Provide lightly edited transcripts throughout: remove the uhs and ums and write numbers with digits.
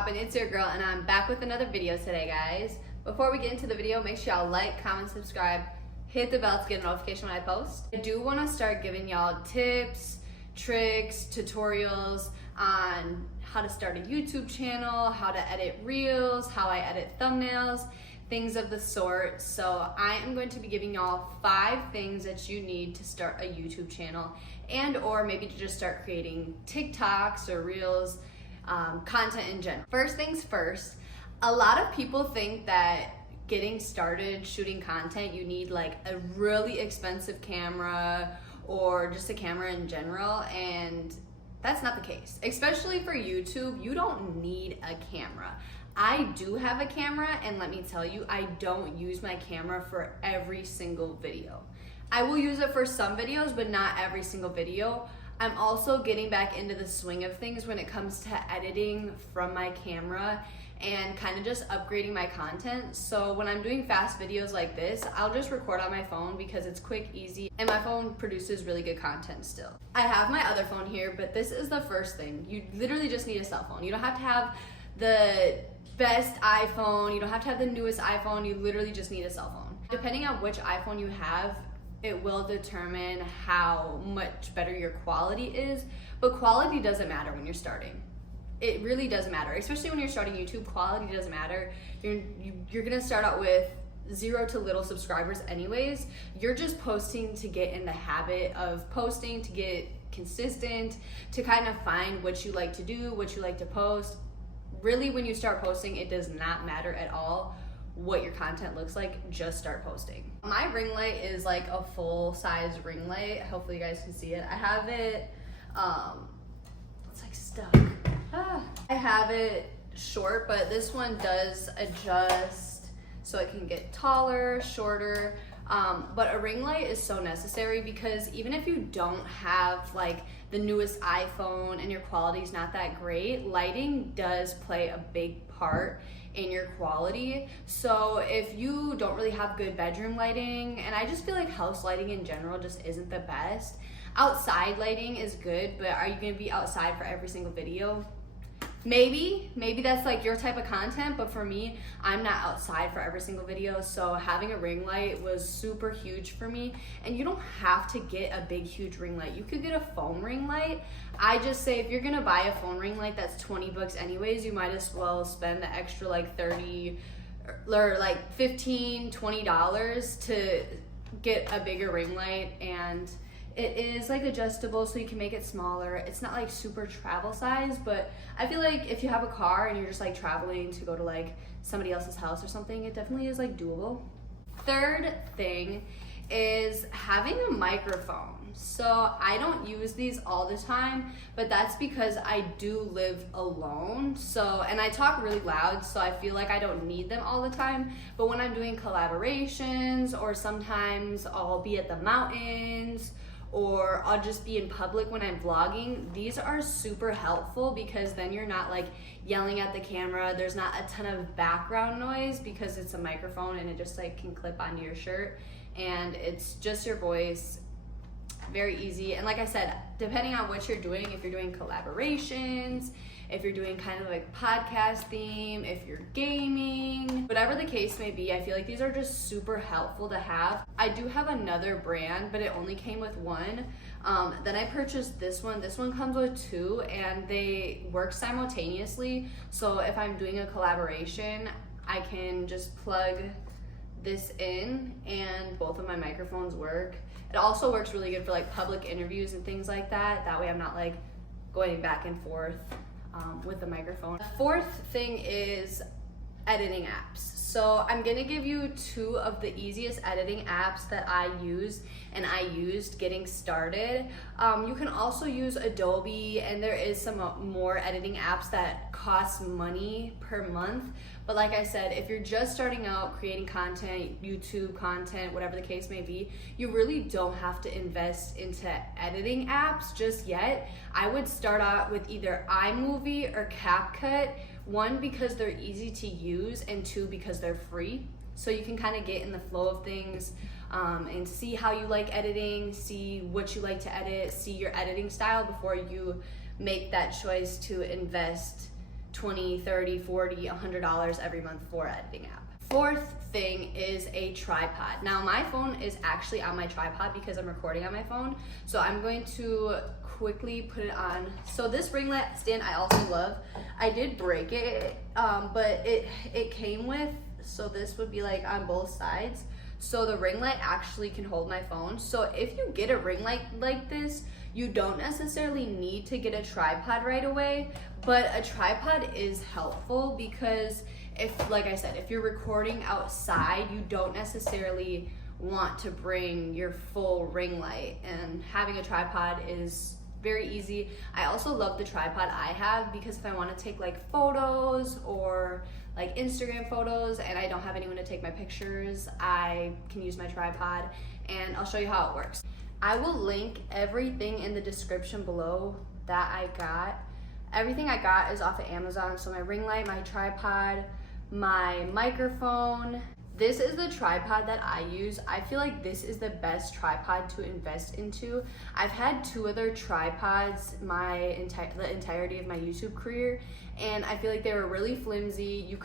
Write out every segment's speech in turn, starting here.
poppin'? It's your girl, and I'm back with another video today, guys. Before we get into the video, make sure y'all like, comment, subscribe, hit the bell to get a notification when I post. I do want to start giving y'all tips, tricks, tutorials on how to start a YouTube channel, how to edit reels, how I edit thumbnails, things of the sort. So I am going to be giving y'all 5 things that you need to start a YouTube channel, and or maybe to just start creating TikToks or reels, content in general. First things first, a lot of people think that getting started shooting content, you need like a really expensive camera or just a camera in general, and that's not the case. Especially for YouTube, you don't need a camera. I do have a camera, and let me tell you, I don't use my camera for every single video. I will use it for some videos, but not every single video. I'm also getting back into the swing of things when it comes to editing from my camera and kind of just upgrading my content. So when I'm doing fast videos like this, I'll just record on my phone because it's quick, easy, and my phone produces really good content still. I have my other phone here, but this is the first thing. You literally just need a cell phone. You don't have to have the best iPhone, you don't have to have the newest iPhone, you literally just need a cell phone. Depending on which iPhone you have, it will determine how much better your quality is, but quality doesn't matter when you're starting. It really doesn't matter, especially when you're starting YouTube. Quality doesn't matter. You're gonna start out with 0 to little subscribers anyways. You're just posting to get in the habit of posting, to get consistent, to kind of find what you like to do, what you like to post. Really, when you start posting, it does not matter at all what your content looks like. Just start posting. My ring light is like a full-size ring light. Hopefully you guys can see it. I have it, it's like stuck. I have it short, but this one does adjust so it can get taller, shorter. But a ring light is so necessary because even if you don't have like the newest iPhone and your quality is not that great, lighting does play a big part in your quality. So if you don't really have good bedroom lighting, and I just feel like house lighting in general just isn't the best. Outside lighting is good, but are you gonna be outside for every single video? Maybe that's like your type of content, but for me, I'm not outside for every single video, so having a ring light was super huge for me. And you don't have to get a big, huge ring light. You could get a phone ring light. I just say if you're gonna buy a phone ring light that's 20 bucks anyways, you might as well spend the extra like 30 or like $15, $20 to get a bigger ring light. And it is like adjustable, so you can make it smaller. It's not like super travel size, but I feel like if you have a car and you're just like traveling to go to like somebody else's house or something, it definitely is like doable. Third thing is having a microphone. So I don't use these all the time, but that's because I do live alone. So, and I talk really loud, so I feel like I don't need them all the time. But when I'm doing collaborations, or sometimes I'll be at the mountains, or I'll just be in public when I'm vlogging, these are super helpful because then you're not like yelling at the camera. There's not a ton of background noise because it's a microphone and it just like can clip onto your shirt, and it's just your voice. Very easy. And like I said, depending on what you're doing, if you're doing collaborations, if you're doing kind of like podcast theme, if you're gaming, whatever the case may be, I feel like these are just super helpful to have. I do have another brand, but it only came with one. Then I purchased this one. This one comes with 2, and they work simultaneously. So if I'm doing a collaboration, I can just plug this in and both of my microphones work. It also works really good for like public interviews and things like that. That way I'm not like going back and forth with the microphone. The fourth thing is editing apps. So I'm gonna give you 2 of the easiest editing apps that I use and I used getting started. You can also use Adobe, and there is some more editing apps that cost money per month. But like I said, if you're just starting out creating content, YouTube content, whatever the case may be, you really don't have to invest into editing apps just yet. I would start out with either iMovie or CapCut. 1, because they're easy to use, and 2, because they're free. So you can kind of get in the flow of things and see how you like editing, see what you like to edit, see your editing style before you make that choice to invest $20, $30, $40, $100 every month for an editing app. Fourth thing is a tripod. Now my phone is actually on my tripod because I'm recording on my phone. So I'm going to quickly put it on. So this ring light stand I also love. I did break it, but it came with, so this would be like on both sides. So the ring light actually can hold my phone. So if you get a ring light like this, you don't necessarily need to get a tripod right away, but a tripod is helpful because if, like I said, if you're recording outside, you don't necessarily want to bring your full ring light, and having a tripod is very easy. I also love the tripod I have because if I want to take like photos or like Instagram photos and I don't have anyone to take my pictures, I can use my tripod, and I'll show you how it works. I will link everything in the description below that I got. Everything I got is off of Amazon. So my ring light, my tripod, my microphone. This is the tripod that I use. I feel like this is the best tripod to invest into. I've had 2 other tripods the entirety of my YouTube career, and I feel like they were really flimsy. You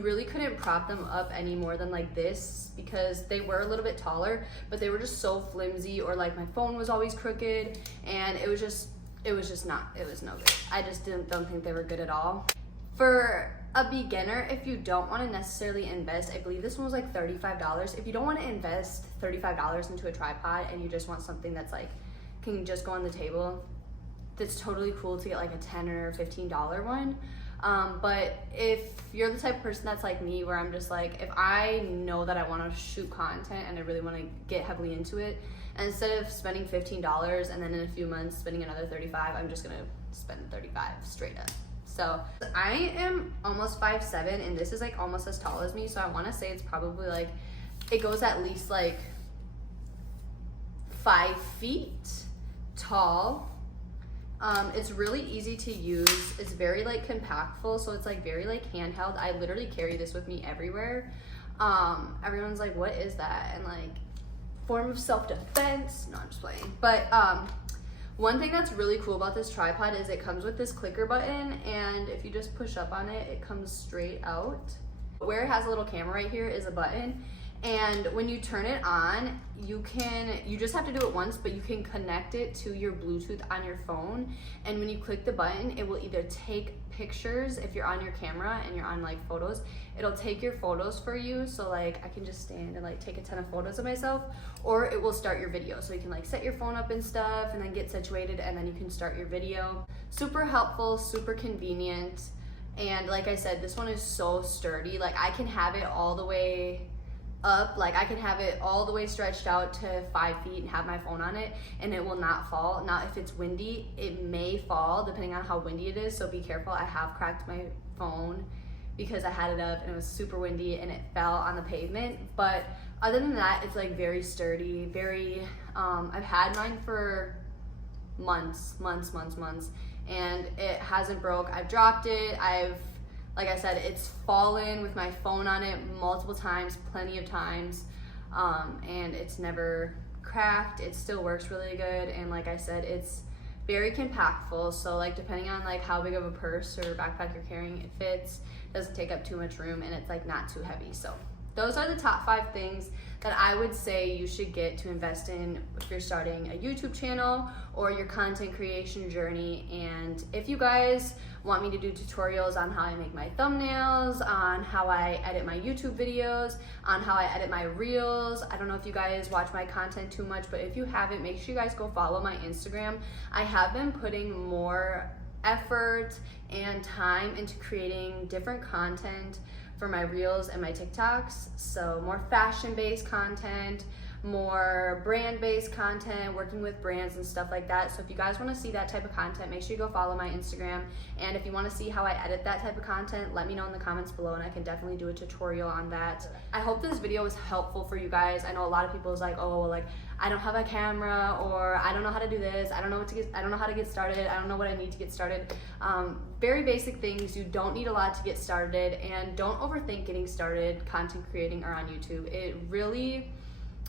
really couldn't prop them up any more than like this because they were a little bit taller, but they were just so flimsy, or like my phone was always crooked, and it was no good. I just don't think they were good at all. For a beginner, if you don't want to necessarily invest, I believe this one was like $35. If you don't want to invest $35 into a tripod and you just want something that's like can just go on the table, that's totally cool to get like a $10 or $15 one. But if you're the type of person that's like me, where I'm just like, if I know that I want to shoot content and I really want to get heavily into it, and instead of spending $15 and then in a few months spending another $35, I'm just gonna spend $35 straight up. So I am almost 5'7", and this is like almost as tall as me, so I want to say it's probably like, it goes at least like 5 feet tall. It's really easy to use. It's very like compactful, so it's like very like handheld. I literally carry this with me everywhere. Everyone's like, what is that? And like, form of self-defense. No, I'm just playing. But one thing that's really cool about this tripod is it comes with this clicker button, and if you just push up on it, it comes straight out. Where it has a little camera right here is a button, and when you turn it on, you just have to do it once, but you can connect it to your Bluetooth on your phone, and when you click the button, it will either take pictures. If you're on your camera and you're on like photos, it'll take your photos for you, so like I can just stand and like take a ton of photos of myself, or it will start your video, so you can like set your phone up and stuff and then get situated, and then you can start your video. Super helpful, super convenient, and like I said, this one is so sturdy. Like I can have it all the way up, like I can have it all the way stretched out to 5 feet and have my phone on it, and it will not fall. Now if it's windy, it may fall depending on how windy it is, so be careful. I have cracked my phone because I had it up and it was super windy and it fell on the pavement, but other than that, it's like very sturdy, very I've had mine for months, and it hasn't broke. I've dropped it, like I said, it's fallen with my phone on it multiple times, plenty of times, and it's never cracked. It still works really good, and like I said, it's very compactful, so like depending on like how big of a purse or backpack you're carrying, it fits, doesn't take up too much room, and it's like not too heavy. So those are the top 5 things that I would say you should get to invest in if you're starting a YouTube channel or your content creation journey. And if you guys want me to do tutorials on how I make my thumbnails, on how I edit my YouTube videos, on how I edit my reels, I don't know if you guys watch my content too much, but if you haven't, make sure you guys go follow my Instagram. I have been putting more effort and time into creating different content for my reels and my TikToks. So more fashion-based content, more brand-based content, working with brands and stuff like that. So if you guys want to see that type of content, make sure you go follow my Instagram. And if you want to see how I edit that type of content, let me know in the comments below, and I can definitely do a tutorial on that. I hope this video was helpful for you guys. I know a lot of people is like, oh, well, like I don't have a camera, or I don't know how to do this, I don't know how to get started, I don't know what I need to get started. Very basic things. You don't need a lot to get started, and don't overthink getting started content creating or on YouTube.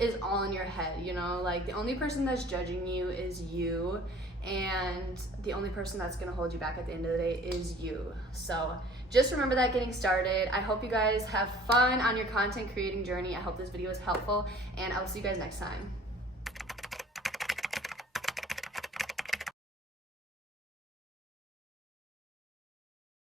is all in your head, you know? Like, the only person that's judging you is you, and the only person that's gonna hold you back at the end of the day is you. So just remember that getting started. I hope you guys have fun on your content creating journey. I hope this video is helpful, and I will see you guys next time.